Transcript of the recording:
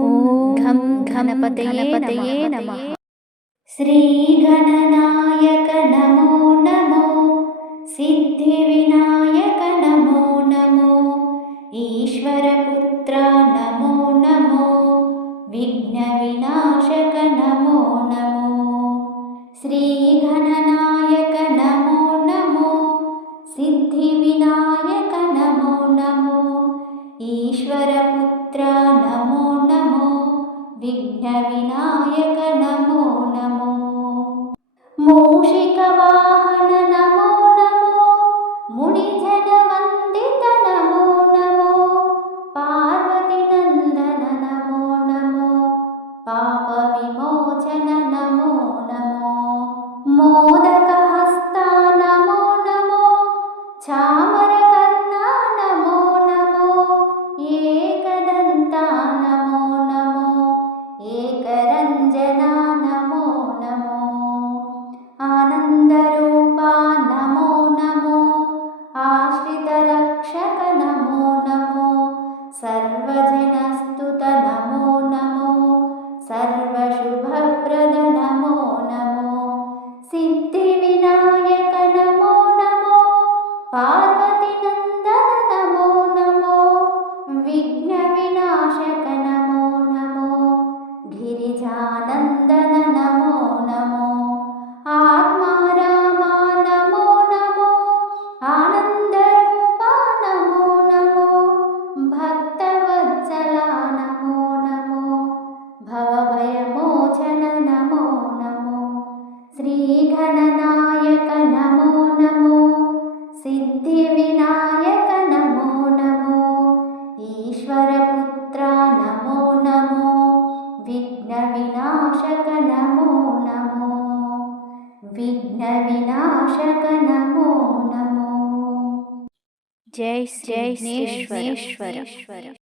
ॐ घं गणपतये नमः। श्रीगणनायक नमो नमो, सिद्धिविनायक नमो नमो, ईश्वरपुत्र नमो नमो, विघ्नविनाशक नमो नमो। श्रीगणनायक नमो नमो, सिद्धिविनायक नमो नमो, ईश्वरपुत्र नमो नमो, विघ्नविनायक नमो नमो। मूषिकवाहन नमो नमो, मुनिजनवन्दित नमो नमो, पार्वतीनन्दन नमो नमो, पापविमोचन नमो नमो। मोदकहस्ता नमो नमो, चामरकर्णा नमो नमो, एकदन्ता नमो नमो, एकरञ्जना नमो नमो। आनन्दरूपा नमो नमो, आश्रितरक्षक नमो नमो, सर्वजनस्तुत नमो नमो, सर्वशुभप्रद नमो नमो। सिद्धिविनायक नमो नमो, पार्वतीनन्दन नमो नमो, विघ्नविनाशक नमो नमो, गिरिजानन्दन नमो नमो। आत्मारामा नमो नमो, आनन्दरूपा नमो नमो, भक्तवत्सला नमो नमो, भवभयमोचन नमो नमो। श्रीगणनायक नमो नमो, सिद्धिविनायक नमो नमो, ईश्वरपुत्र नमो नमो, विघ्नविनाशक नमो नमो, विघ्नविनाशक नमो नमो। जय श्री विघ्नेश्वर।